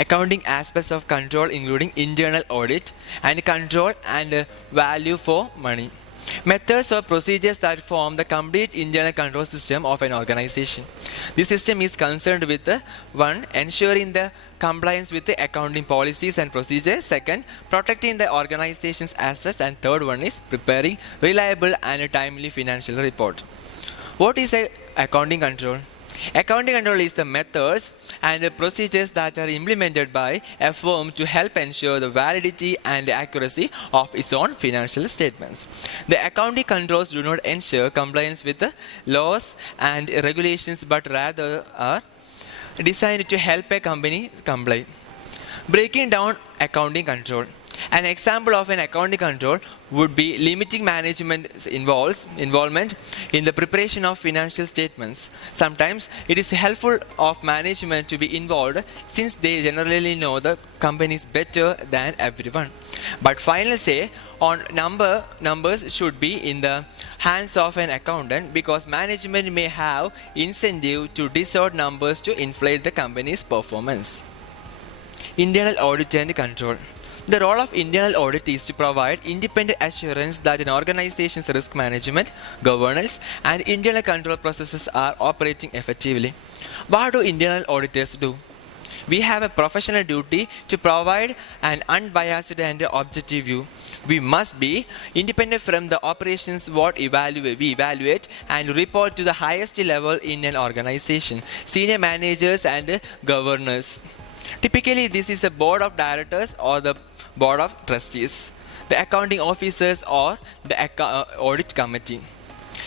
Accounting aspects of control including internal audit and control and value for money. Methods or procedures that form the complete internal control system of an organization. This system is concerned with one, ensuring the compliance with the accounting policies and procedures. Second, protecting the organization's assets. And third one is preparing reliable and timely financial report. What is a accounting control? Accounting control is the methods and the procedures that are implemented by a firm to help ensure the validity and accuracy of its own financial statements. The accounting controls do not ensure compliance with the laws and regulations but rather are designed to help a company comply. Breaking down accounting control. An example of an accounting control would be limiting management's involvement in the preparation of financial statements. Sometimes it is helpful of management to be involved since they generally know the companies better than everyone. But final say on numbers should be in the hands of an accountant because management may have incentive to distort numbers to inflate the company's performance. Internal audit and control. The role of internal audit is to provide independent assurance that an organization's risk management, governance, and internal control processes are operating effectively. What do internal auditors do? We have a professional duty to provide an unbiased and objective view. We must be independent from the operations we evaluate and report to the highest level in an organization, senior managers and governors. Typically, this is a board of directors or the board of trustees, the accounting officers or the audit committee.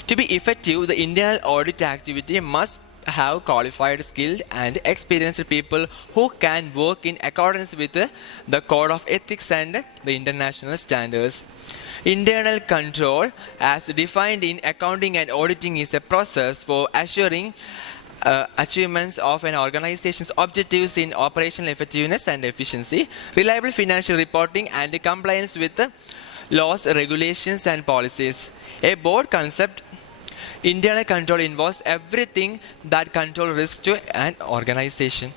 To be effective, the internal audit activity must have qualified, skilled and experienced people who can work in accordance with the code of ethics and the international standards. Internal control, as defined in accounting and auditing, is a process for assuring achievements of an organization's objectives in operational effectiveness and efficiency, reliable financial reporting, and compliance with laws, regulations, and policies. A broad concept, internal control involves everything that control risk to an organization.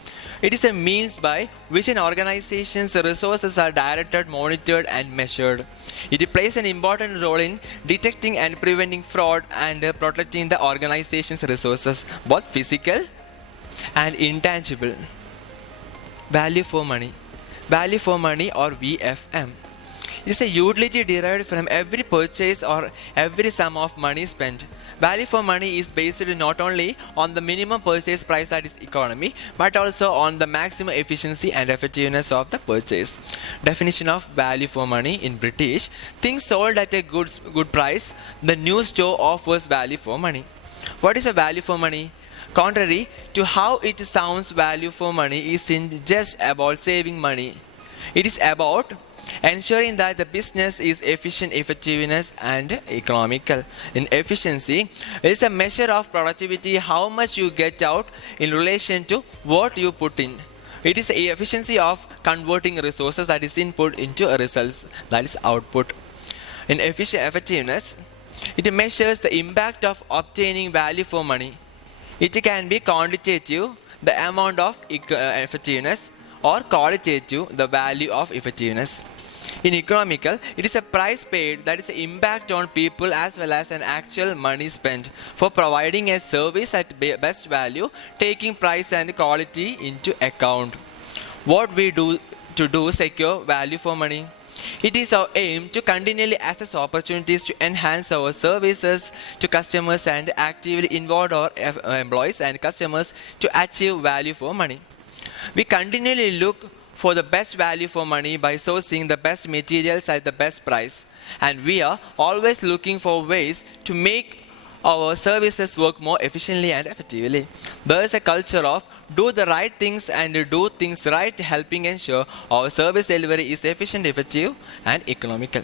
It is a means by which an organization's resources are directed, monitored, and measured. It plays an important role in detecting and preventing fraud and protecting the organization's resources, both physical and intangible. Value for money. Value for money or VFM is a utility derived from every purchase or every sum of money spent. Value for money is based not only on the minimum purchase price that is economy, but also on the maximum efficiency and effectiveness of the purchase. Definition of value for money in British: things sold at a good price. The new store offers value for money. What is a value for money? Contrary to how it sounds, value for money isn't just about saving money. It is about ensuring that the business is efficient, effectiveness, and economical. In efficiency, it is a measure of productivity, how much you get out in relation to what you put in. It is the efficiency of converting resources, that is input, into results, that is output. In effectiveness, it measures the impact of obtaining value for money. It can be quantitative, the amount of effectiveness, or qualitative, the value of effectiveness. In economical, it is a price paid, that is the impact on people as well as an actual money spent for providing a service at best value, taking price and quality into account. What we do to secure value for money? It is our aim to continually assess opportunities to enhance our services to customers and actively involve our employees and customers to achieve value for money. We continually look for the best value for money by sourcing the best materials at the best price. And we are always looking for ways to make our services work more efficiently and effectively. There is a culture of do the right things and do things right, helping ensure our service delivery is efficient, effective, and economical.